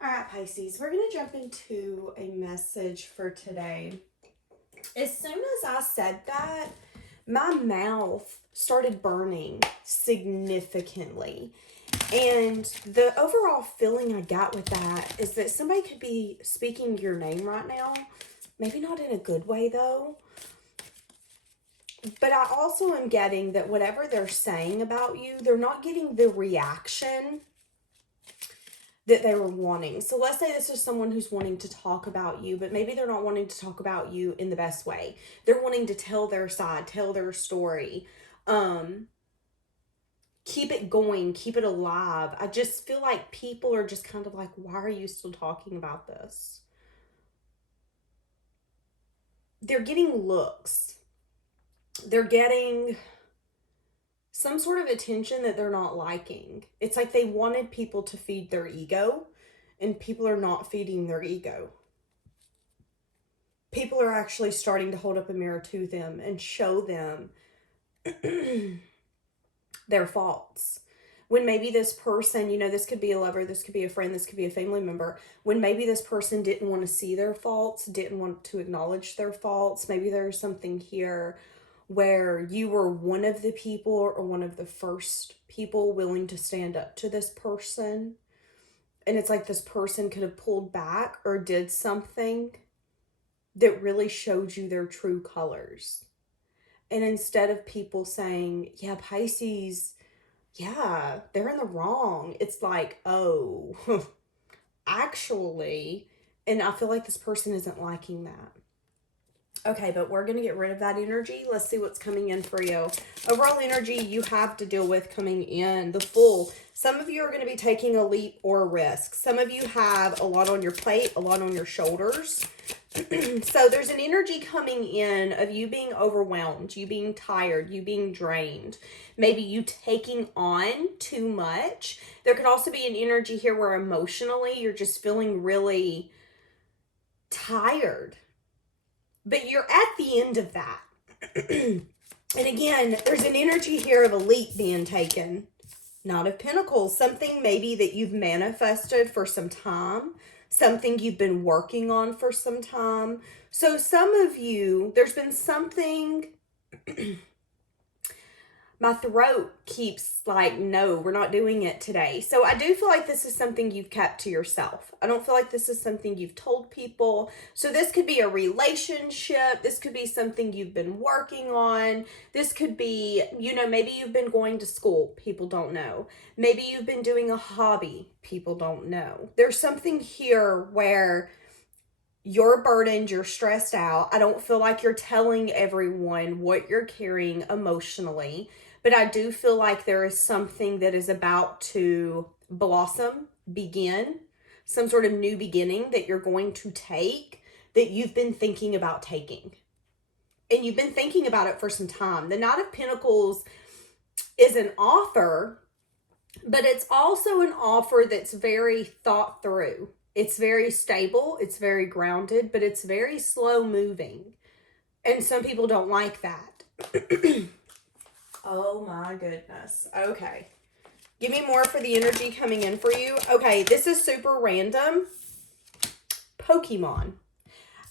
All right, Pisces, we're going to jump into a message for today. As soon as I said that, my mouth started burning significantly. And the overall feeling I got with that is that somebody could be speaking your name right now. Maybe not in a good way, though. But I also am getting that whatever they're saying about you, they're not getting the reaction that they were wanting. So let's say this is someone who's wanting to talk about you, but maybe they're not wanting to talk about you in the best way. They're wanting to tell their side, tell their story. Keep it going, keep it alive. I just feel like people are just kind of like, why are you still talking about this? They're getting looks. They're getting some sort of attention that they're not liking. It's like they wanted people to feed their ego, and people are not feeding their ego. People are actually starting to hold up a mirror to them and show them their faults. When maybe this person, this could be a lover, this could be a friend, this could be a family member, when maybe this person didn't want to see their faults, didn't want to acknowledge their faults, maybe there's something here where you were one of the people or one of the first people willing to stand up to this person. And it's like this person could have pulled back or did something that really showed you their true colors. And instead of people saying, yeah, Pisces, yeah, they're in the wrong, it's like, oh, actually, and I feel like this person isn't liking that. Okay, but we're going to get rid of that energy. Let's see what's coming in for you. Overall energy you have to deal with coming in. The Fool. Some of you are going to be taking a leap or a risk. Some of you have a lot on your plate, a lot on your shoulders. So there's an energy coming in of you being overwhelmed, you being tired, you being drained. Maybe you taking on too much. There could also be an energy here where emotionally you're just feeling really tired. But you're at the end of that. And again, there's an energy here of a leap being taken. Knight of Pentacles, something maybe that you've manifested for some time, something you've been working on for some time. So some of you, there's been something... My throat keeps like, no, we're not doing it today. So I do feel like this is something you've kept to yourself. I don't feel like this is something you've told people. So this could be a relationship. This could be something you've been working on. This could be, maybe you've been going to school. People don't know. Maybe you've been doing a hobby. People don't know. There's something here where you're burdened, you're stressed out. I don't feel like you're telling everyone what you're carrying emotionally. But I do feel like there is something that is about to blossom, begin, some sort of new beginning that you're going to take that you've been thinking about taking. And you've been thinking about it for some time. The Knight of Pentacles is an offer, but it's also an offer that's very thought through. It's very stable, it's very grounded, but it's very slow moving. And some people don't like that. Oh my goodness. Okay. Give me more for the energy coming in for you. Okay, this is super random. Pokemon.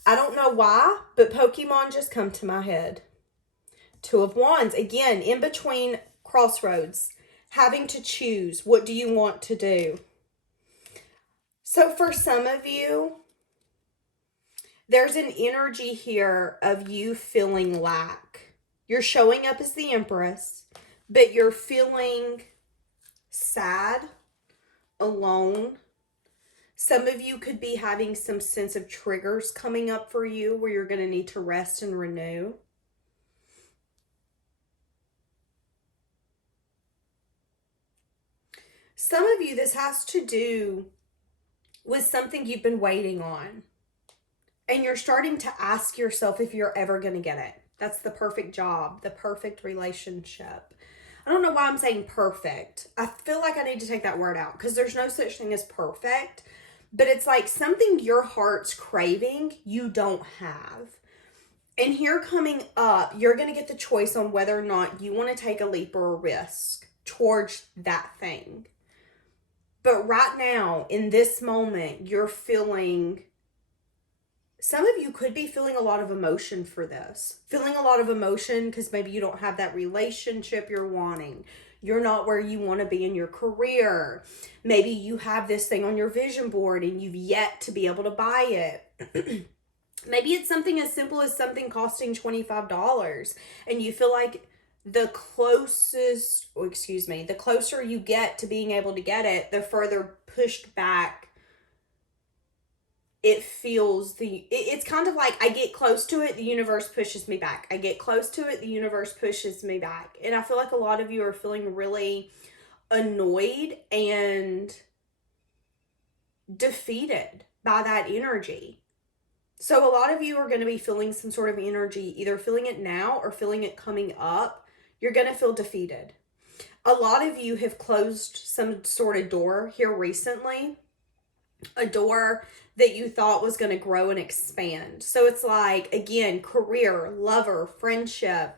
I don't know why, but Pokemon just come to my head. Two of Wands. Again, in between crossroads. Having to choose. What do you want to do? So for some of you, there's an energy here of you feeling lack. You're showing up as the Empress, but you're feeling sad, alone. Some of you could be having some sense of triggers coming up for you where you're going to need to rest and renew. Some of you, this has to do with something you've been waiting on. And you're starting to ask yourself if you're ever going to get it. That's the perfect job, the perfect relationship. I don't know why I'm saying perfect. I feel like I need to take that word out because there's no such thing as perfect. But it's like something your heart's craving, you don't have. And here coming up, you're going to get the choice on whether or not you want to take a leap or a risk towards that thing. But right now, in this moment, you're feeling, some of you could be feeling a lot of emotion for this. Feeling a lot of emotion because maybe you don't have that relationship you're wanting. You're not where you want to be in your career. Maybe you have this thing on your vision board and you've yet to be able to buy it. Maybe it's something as simple as something costing $25 and you feel like the closer you get to being able to get it, the further pushed back it feels. It's kind of like I get close to it, the universe pushes me back. I get close to it, the universe pushes me back. And I feel like a lot of you are feeling really annoyed and defeated by that energy. So a lot of you are going to be feeling some sort of energy, either feeling it now or feeling it coming up. You're going to feel defeated. A lot of you have closed some sort of door here recently, a door that you thought was going to grow and expand. So it's like, again, career, lover, friendship.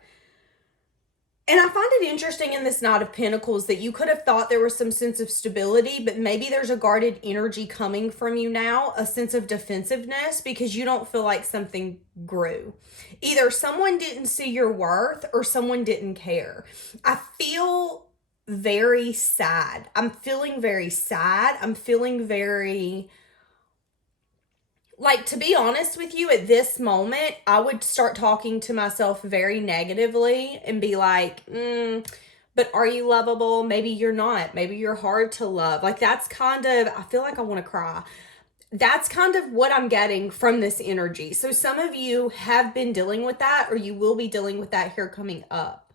And I find it interesting in this Knight of Pentacles that you could have thought there was some sense of stability, but maybe there's a guarded energy coming from you now, a sense of defensiveness, because you don't feel like something grew. Either someone didn't see your worth or someone didn't care. I feel very sad. I'm feeling very sad. I'm feeling very... Like, to be honest with you, at this moment, I would start talking to myself very negatively and be like, but are you lovable? Maybe you're not. Maybe you're hard to love. Like, that's kind of, I feel like I want to cry. That's kind of what I'm getting from this energy. So some of you have been dealing with that, or you will be dealing with that here coming up.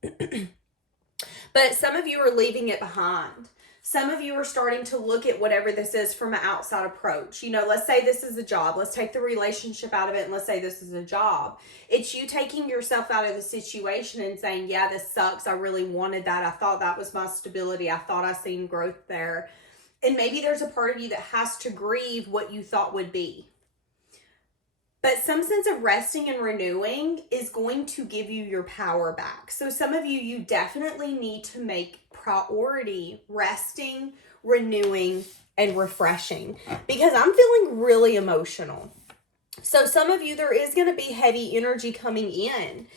But some of you are leaving it behind. Some of you are starting to look at whatever this is from an outside approach. You know, let's say this is a job. Let's take the relationship out of it and let's say this is a job. It's you taking yourself out of the situation and saying, yeah, this sucks. I really wanted that. I thought that was my stability. I thought I seen growth there. And maybe there's a part of you that has to grieve what you thought would be. But some sense of resting and renewing is going to give you your power back. So some of you, you definitely need to make priority resting, renewing, and refreshing, because I'm feeling really emotional. So some of you, there is going to be heavy energy coming in.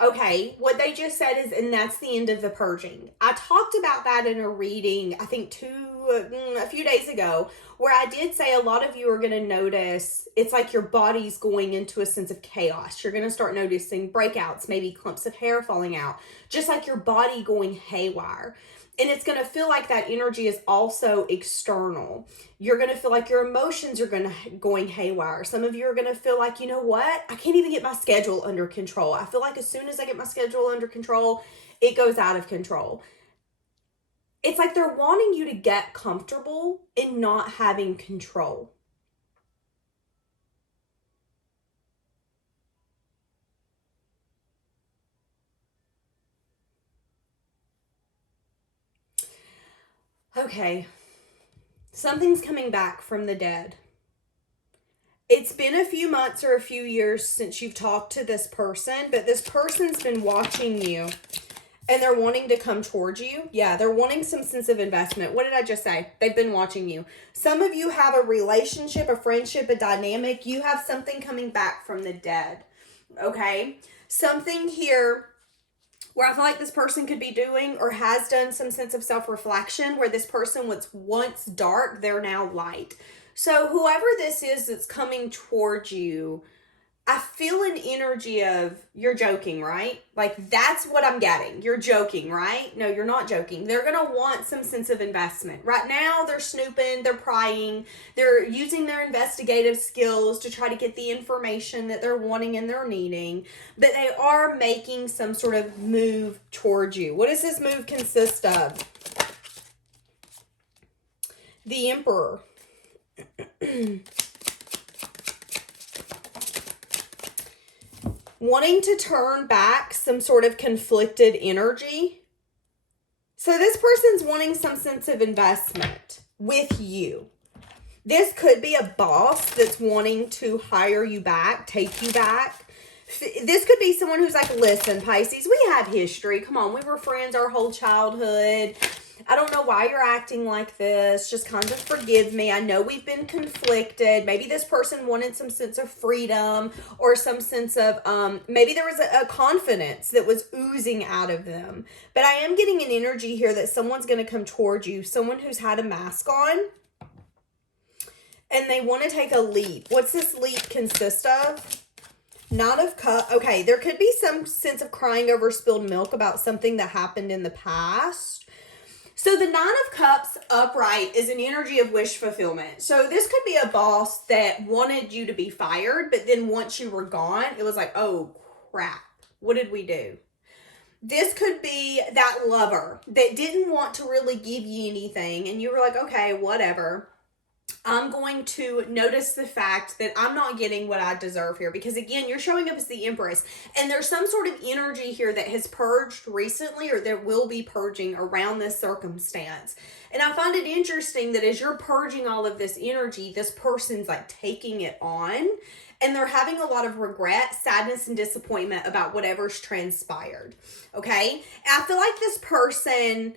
Okay, what they just said is, and that's the end of the purging. I talked about that in a reading, I think a few days ago, where I did say a lot of you are going to notice, it's like your body's going into a sense of chaos. You're going to start noticing breakouts, maybe clumps of hair falling out, just like your body going haywire. And it's going to feel like that energy is also external. You're going to feel like your emotions are going haywire. Some of you are going to feel like, you know what? I can't even get my schedule under control. I feel like as soon as I get my schedule under control, it goes out of control. It's like they're wanting you to get comfortable in not having control. Okay, something's coming back from the dead. It's been a few months or a few years since you've talked to this person, but this person's been watching you and they're wanting to come towards you. Yeah, they're wanting some sense of investment. What did I just say? They've been watching you. Some of you have a relationship, a friendship, a dynamic. You have something coming back from the dead, okay? Something here where I feel like this person could be doing or has done some sense of self-reflection, where this person was once dark, they're now light. So whoever this is that's coming towards you, I feel an energy of, you're joking, right? Like, that's what I'm getting. You're joking, right? No, you're not joking. They're going to want some sense of investment. Right now, they're snooping, they're prying, they're using their investigative skills to try to get the information that they're wanting and they're needing, but they are making some sort of move towards you. What does this move consist of? The Emperor. Wanting to turn back some sort of conflicted energy. So this person's wanting some sense of investment with you. This could be a boss that's wanting to hire you back, take you back. This could be someone who's like, listen, Pisces, we have history. Come on, we were friends our whole childhood. I don't know why you're acting like this. Just kind of forgive me. I know we've been conflicted. Maybe this person wanted some sense of freedom or some sense of, maybe there was a confidence that was oozing out of them. But I am getting an energy here that someone's going to come towards you, someone who's had a mask on, and they want to take a leap. What's this leap consist of? Nine of Cups. Okay, there could be some sense of crying over spilled milk about something that happened in the past. So the Nine of Cups upright is an energy of wish fulfillment. So this could be a boss that wanted you to be fired, but then once you were gone, it was like, oh crap, what did we do? This could be that lover that didn't want to really give you anything, and you were like, okay, whatever. I'm going to notice the fact that I'm not getting what I deserve here, because again, you're showing up as the Empress, and there's some sort of energy here that has purged recently, or there will be purging around this circumstance. And I find it interesting that as you're purging all of this energy, this person's like taking it on, and they're having a lot of regret, sadness, and disappointment about whatever's transpired. Okay? And I feel like this person,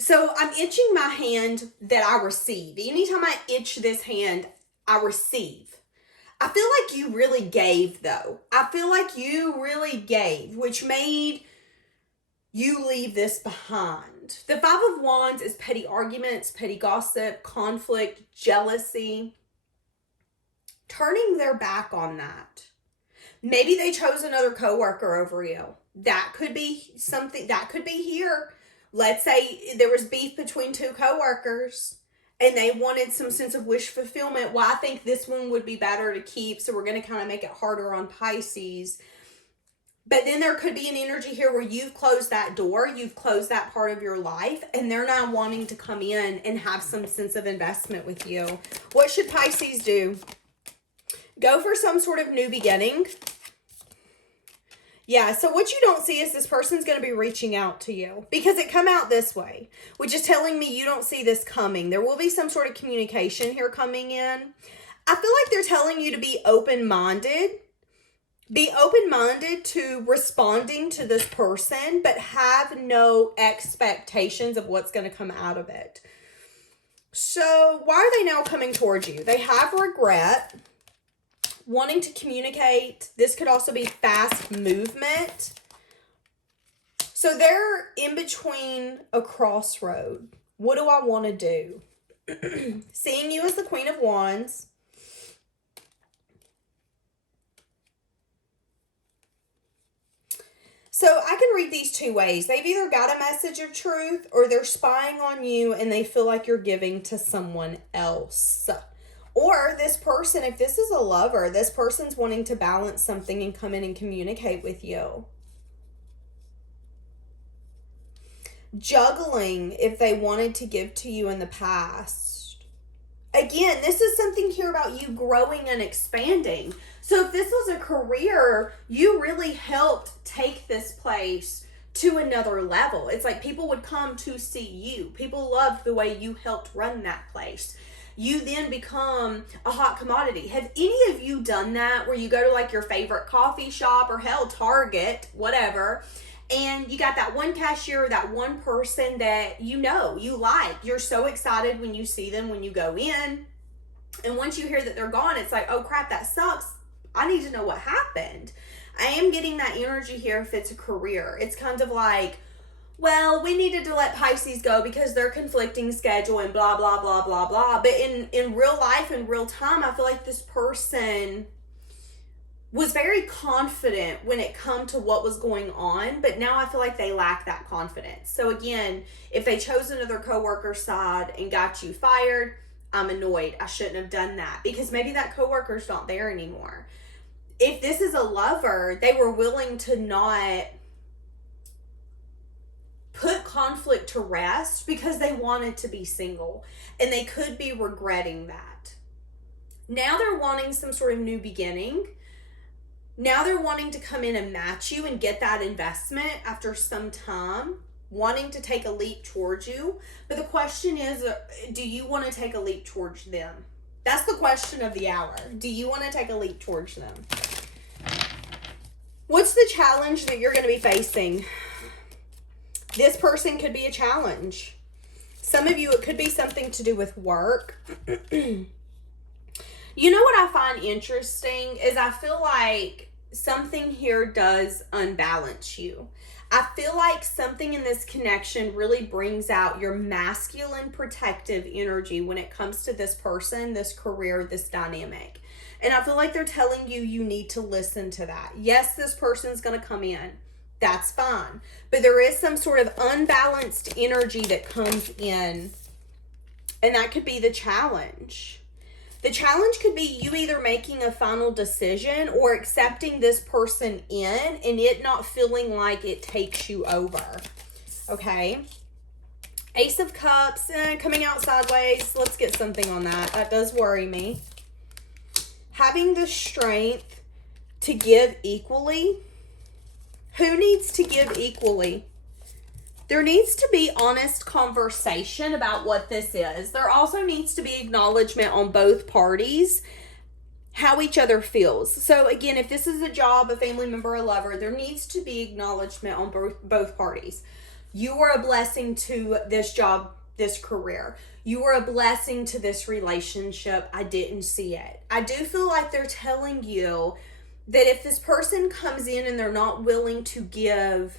so I'm itching my hand that I receive. Anytime I itch this hand, I receive. I feel like you really gave, though. I feel like you really gave, which made you leave this behind. The Five of Wands is petty arguments, petty gossip, conflict, jealousy. Turning their back on that. Maybe they chose another coworker over you. That could be something, that could be here. Let's say there was beef between two coworkers and they wanted some sense of wish fulfillment. Well, I think this one would be better to keep, so we're going to kind of make it harder on Pisces. But then there could be an energy here where you've closed that door, you've closed that part of your life, and they're now wanting to come in and have some sense of investment with you. What should Pisces do? Go for some sort of new beginning. Yeah, so what you don't see is this person's going to be reaching out to you because it come out this way, which is telling me you don't see this coming. There will be some sort of communication here coming in. I feel like they're telling you to be open-minded. Be open-minded to responding to this person, but have no expectations of what's going to come out of it. So why are they now coming towards you? They have regret. Wanting to communicate. This could also be fast movement. So they're in between a crossroad. What do I want to do? Seeing you as the Queen of Wands. So I can read these two ways. They've either got a message of truth or they're spying on you and they feel like you're giving to someone else. Or this person, if this is a lover, this person's wanting to balance something and come in and communicate with you. Juggling if they wanted to give to you in the past. Again, this is something here about you growing and expanding. So if this was a career, you really helped take this place to another level. It's like people would come to see you. People loved the way you helped run that place. You then become a hot commodity. Have any of you done that where you go to like your favorite coffee shop or hell, Target, whatever, and you got that one cashier or that one person that you know, you like. You're so excited when you see them when you go in. And once you hear that they're gone, it's like, oh crap, that sucks. I need to know what happened. I am getting that energy here if it's a career. It's kind of like, well, we needed to let Pisces go because they're conflicting schedule and blah, blah, blah, blah, blah. But in real life, in real time, I feel like this person was very confident when it come to what was going on. But now I feel like they lack that confidence. So again, if they chose another coworker's side and got you fired, I'm annoyed. I shouldn't have done that because maybe that coworker's not there anymore. If this is a lover, they were willing to not put conflict to rest because they wanted to be single and they could be regretting that. Now they're wanting some sort of new beginning. Now they're wanting to come in and match you and get that investment after some time, wanting to take a leap towards you. But the question is, do you want to take a leap towards them? That's the question of the hour. Do you want to take a leap towards them? What's the challenge that you're going to be facing? This person could be a challenge. Some of you, it could be something to do with work. You know what I find interesting is I feel like something here does unbalance you. I feel like something in this connection really brings out your masculine protective energy when it comes to this person, this career, this dynamic. And I feel like they're telling you you need to listen to that. Yes, this person's going to come in. That's fine. But there is some sort of unbalanced energy that comes in. And that could be the challenge. The challenge could be you either making a final decision or accepting this person in and it not feeling like it takes you over. Okay? Ace of Cups, coming out sideways. Let's get something on that. That does worry me. Having the strength to give equally. Who needs to give equally? There needs to be honest conversation about what this is. There also needs to be acknowledgement on both parties, how each other feels. So again, if this is a job, a family member, a lover, there needs to be acknowledgement on both parties. You are a blessing to this job, this career. You are a blessing to this relationship. I didn't see it. I do feel like they're telling you that if this person comes in and they're not willing to give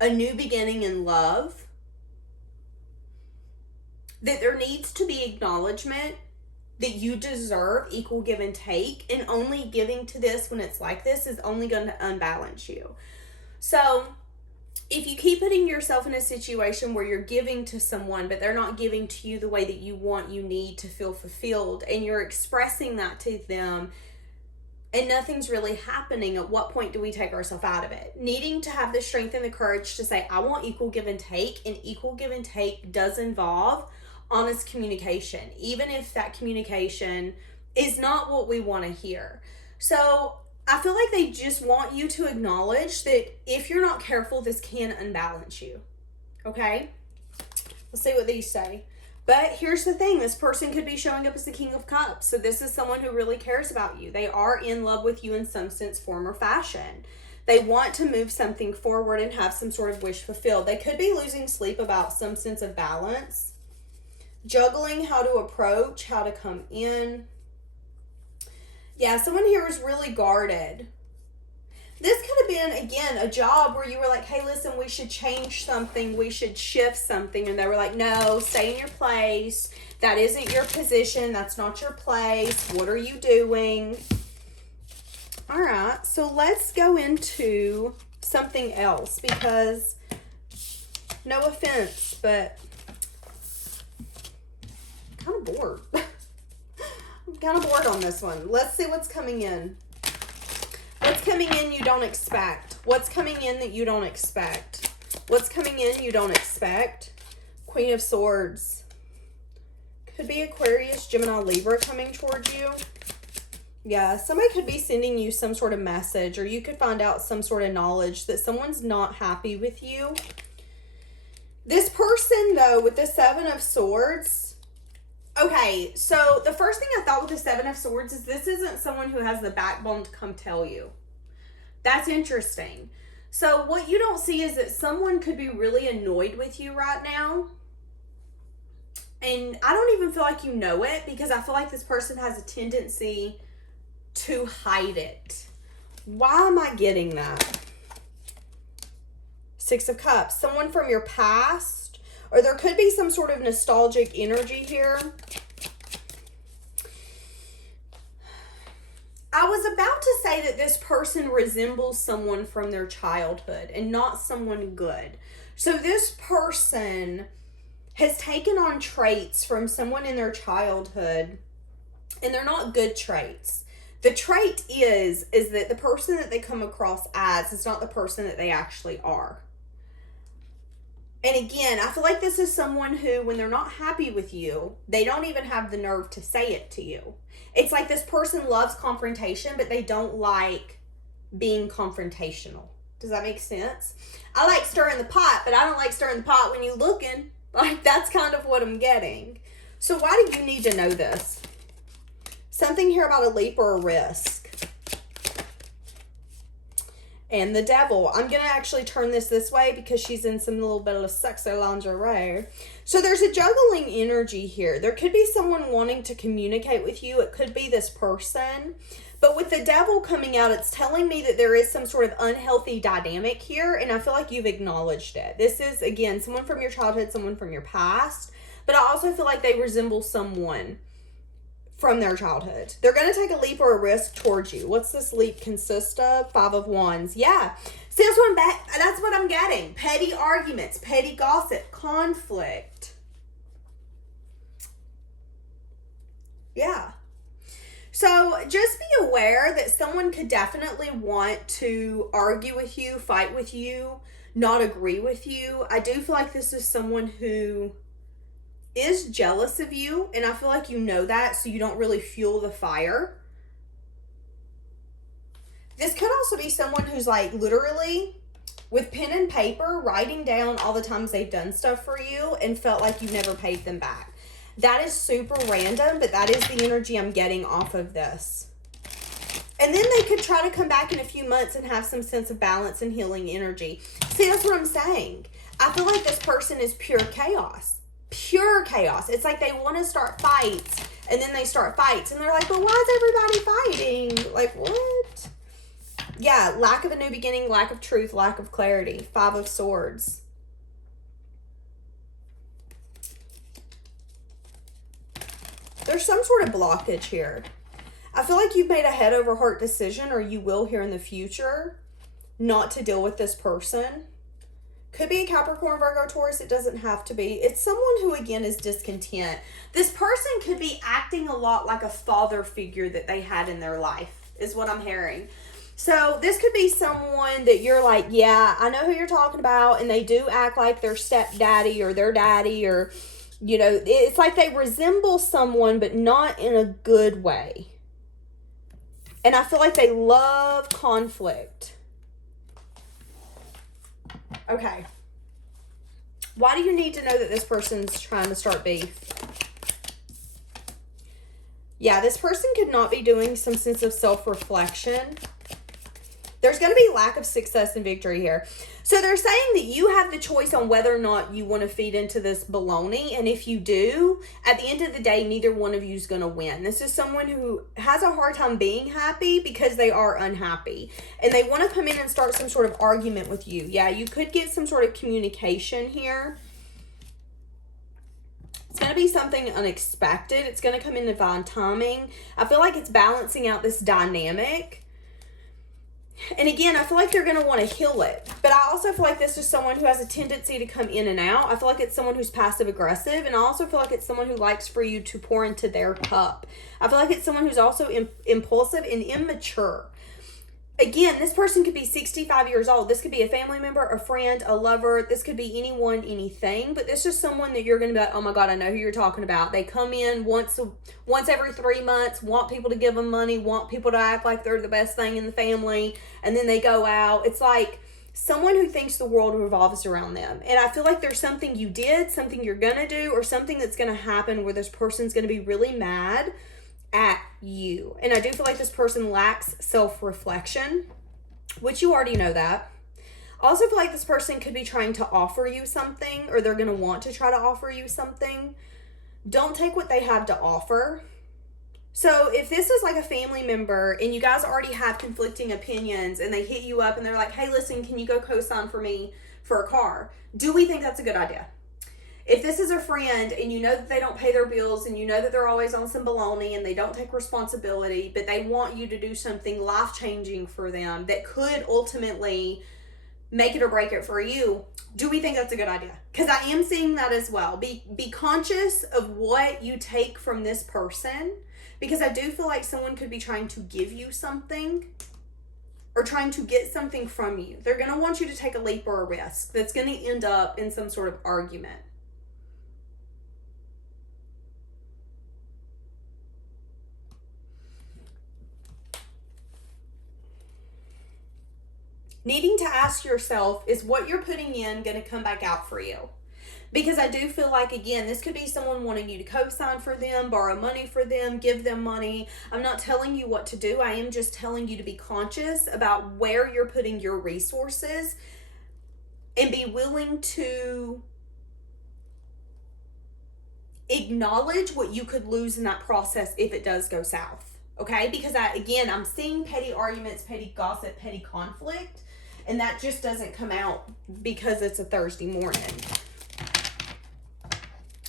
a new beginning in love, that there needs to be acknowledgement that you deserve equal give and take, and only giving to this when it's like this is only going to unbalance you. So if you keep putting yourself in a situation where you're giving to someone but they're not giving to you the way that you want, you need to feel fulfilled, and you're expressing that to them and nothing's really happening, at what point do we take ourselves out of it? Needing to have the strength and the courage to say, I want equal give and take, and equal give and take does involve honest communication, even if that communication is not what we want to hear. So I feel like they just want you to acknowledge that if you're not careful, this can unbalance you. Okay? Let's see what these say. But here's the thing, this person could be showing up as the King of Cups. So this is someone who really cares about you. They are in love with you in some sense, form, or fashion. They want to move something forward and have some sort of wish fulfilled. They could be losing sleep about some sense of balance. Juggling how to approach, how to come in. Yeah, someone here is really guarded. This could have been, again, a job where you were like, hey, listen, we should change something. We should shift something. And they were like, no, stay in your place. That isn't your position. That's not your place. What are you doing? All right. So let's go into something else because, no offense, but I'm kind of bored. I'm kind of bored on this one. Let's see what's coming in. What's coming in you don't expect? What's coming in that you don't expect? What's coming in you don't expect? Queen of Swords. Could be Aquarius, Gemini, Libra coming towards you. Yeah, somebody could be sending you some sort of message, or you could find out some sort of knowledge that someone's not happy with you. This person, though, with the Seven of Swords. Okay, so the first thing I thought with the Seven of Swords is this isn't someone who has the backbone to come tell you. That's interesting. So what you don't see is that someone could be really annoyed with you right now. And I don't even feel like you know it, because I feel like this person has a tendency to hide it. Why am I getting that? Six of Cups. Someone from your past. Or there could be some sort of nostalgic energy here. I was about to say that this person resembles someone from their childhood and not someone good. So this person has taken on traits from someone in their childhood, and they're not good traits. The trait is that the person that they come across as is not the person that they actually are. And again, I feel like this is someone who, when they're not happy with you, they don't even have the nerve to say it to you. It's like this person loves confrontation, but they don't like being confrontational. Does that make sense? I like stirring the pot, but I don't like stirring the pot when you're looking. Like, that's kind of what I'm getting. So why do you need to know this? Something here about a leap or a risk. and the devil. I'm going to actually turn this way because she's in some little bit of sexy lingerie. So there's a juggling energy here. There could be someone wanting to communicate with you. It could be this person. But with the devil coming out, it's telling me that there is some sort of unhealthy dynamic here, and I feel like you've acknowledged it. This is, again, someone from your childhood, someone from your past, but I also feel like they resemble someone from their childhood. They're going to take a leap or a risk towards you. What's this leap consist of? 5 of Wands. Yeah. See, that's what I'm getting. Petty arguments, petty gossip, conflict. Yeah. So just be aware that someone could definitely want to argue with you, fight with you, not agree with you. I do feel like this is someone who is jealous of you, and I feel like you know that, so you don't really fuel the fire. This could also be someone who's like literally with pen and paper writing down all the times they've done stuff for you and felt like you never paid them back. That is super random, but that is the energy I'm getting off of this. And then they could try to come back in a few months and have some sense of balance and healing energy. See, that's what I'm saying. I feel like this person is pure chaos. Pure chaos. It's like they want to start fights, and then they start fights, and they're like, but why is everybody fighting? Like, what? Yeah, lack of a new beginning, lack of truth, lack of clarity. 5 of Swords. There's some sort of blockage here. I feel like you've made a head over heart decision, or you will here in the future, not to deal with this person. Could be a Capricorn, Virgo, Taurus. It doesn't have to be. It's someone who, again, is discontent. This person could be acting a lot like a father figure that they had in their life, is what I'm hearing. So this could be someone that you're like, yeah, I know who you're talking about, and they do act like their stepdaddy or their daddy, or, you know, it's like they resemble someone, but not in a good way. And I feel like they love conflict. Okay. Why do you need to know that this person's trying to start beef? Yeah, this person could not be doing some sense of self-reflection. There's going to be lack of success and victory here. So they're saying that you have the choice on whether or not you want to feed into this baloney. And if you do, at the end of the day, neither one of you is going to win. This is someone who has a hard time being happy because they are unhappy. And they want to come in and start some sort of argument with you. Yeah, you could get some sort of communication here. It's going to be something unexpected. It's going to come in divine timing. I feel like it's balancing out this dynamic. And again, I feel like they're going to want to heal it. But I also feel like this is someone who has a tendency to come in and out. I feel like it's someone who's passive aggressive. And I also feel like it's someone who likes for you to pour into their cup. I feel like it's someone who's also impulsive and immature. Again, this person could be 65 years old. This could be a family member, a friend, a lover. This could be anyone, anything. But this is someone that you're going to be like, oh my God, I know who you're talking about. They come in once every 3 months, want people to give them money, want people to act like they're the best thing in the family. And then they go out. It's like someone who thinks the world revolves around them. And I feel like there's something you did, something you're going to do, or something that's going to happen where this person's going to be really mad at you. And I do feel like this person lacks self-reflection, which you already know that. I also feel like this person could be trying to offer you something, or they're going to want to try to offer you something. Don't take what they have to offer. So if this is like a family member and you guys already have conflicting opinions and they hit you up and they're like, hey, listen, can you go co-sign for me for a car? Do we think that's a good idea? If this is a friend and you know that they don't pay their bills and you know that they're always on some baloney and they don't take responsibility, but they want you to do something life-changing for them that could ultimately make it or break it for you, do we think that's a good idea? Because I am seeing that as well. Be conscious of what you take from this person, because I do feel like someone could be trying to give you something or trying to get something from you. They're going to want you to take a leap or a risk that's going to end up in some sort of argument. Needing to ask yourself, is what you're putting in going to come back out for you? Because I do feel like, again, this could be someone wanting you to co-sign for them, borrow money for them, give them money. I'm not telling you what to do. I am just telling you to be conscious about where you're putting your resources and be willing to acknowledge what you could lose in that process if it does go south. Okay? Because I'm seeing petty arguments, petty gossip, petty conflict, and that just doesn't come out because it's a Thursday morning.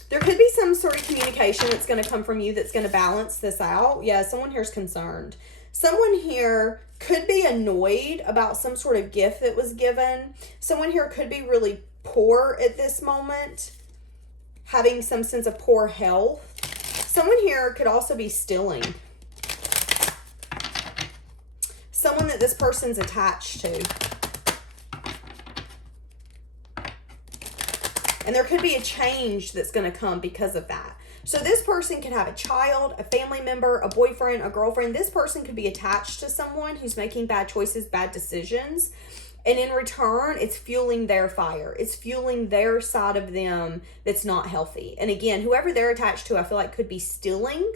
There could be some sort of communication that's going to come from you that's going to balance this out. Yeah, someone here is concerned. Someone here could be annoyed about some sort of gift that was given. Someone here could be really poor at this moment, having some sense of poor health. Someone here could also be stealing. Someone that this person's attached to. And there could be a change that's going to come because of that. So this person could have a child, a family member, a boyfriend, a girlfriend. This person could be attached to someone who's making bad choices, bad decisions. And in return, it's fueling their fire. It's fueling their side of them that's not healthy. And again, whoever they're attached to, I feel like could be stealing.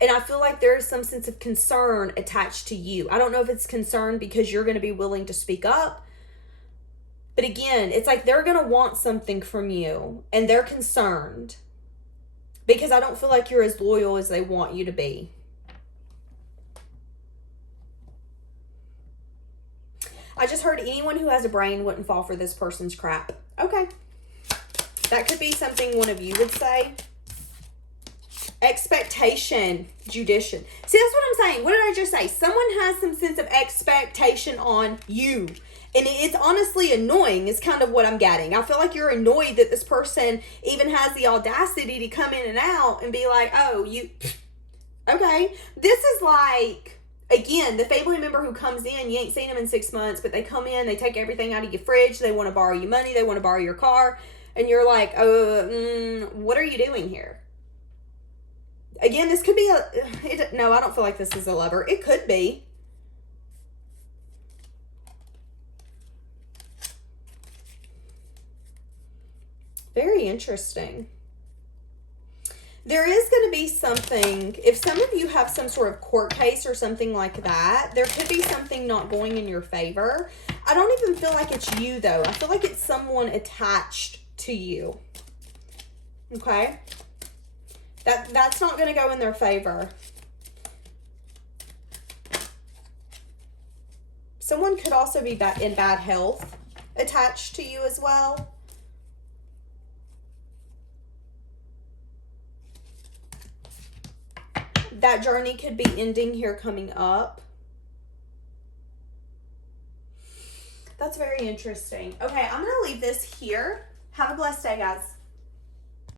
And I feel like there's some sense of concern attached to you. I don't know if it's concern because you're going to be willing to speak up. But again, it's like they're going to want something from you and they're concerned because I don't feel like you're as loyal as they want you to be. I just heard anyone who has a brain wouldn't fall for this person's crap. Okay. That could be something one of you would say. Expectation, judition. See, that's what I'm saying. What did I just say? Someone has some sense of expectation on you. And it's honestly annoying is kind of what I'm getting. I feel like you're annoyed that this person even has the audacity to come in and out and be like, oh, you, okay. This is like, again, the family member who comes in, you ain't seen them in 6 months, but they come in, they take everything out of your fridge, they want to borrow you money, they want to borrow your car, and you're like, what are you doing here? Again, this could be no, I don't feel like this is a lover. It could be. Very interesting. There is going to be something, if some of you have some sort of court case or something like that, there could be something not going in your favor. I don't even feel like it's you, though. I feel like it's someone attached to you. Okay? That's not going to go in their favor. Someone could also be in bad health attached to you as well. That journey could be ending here coming up. That's very interesting. Okay, I'm going to leave this here. Have a blessed day, guys.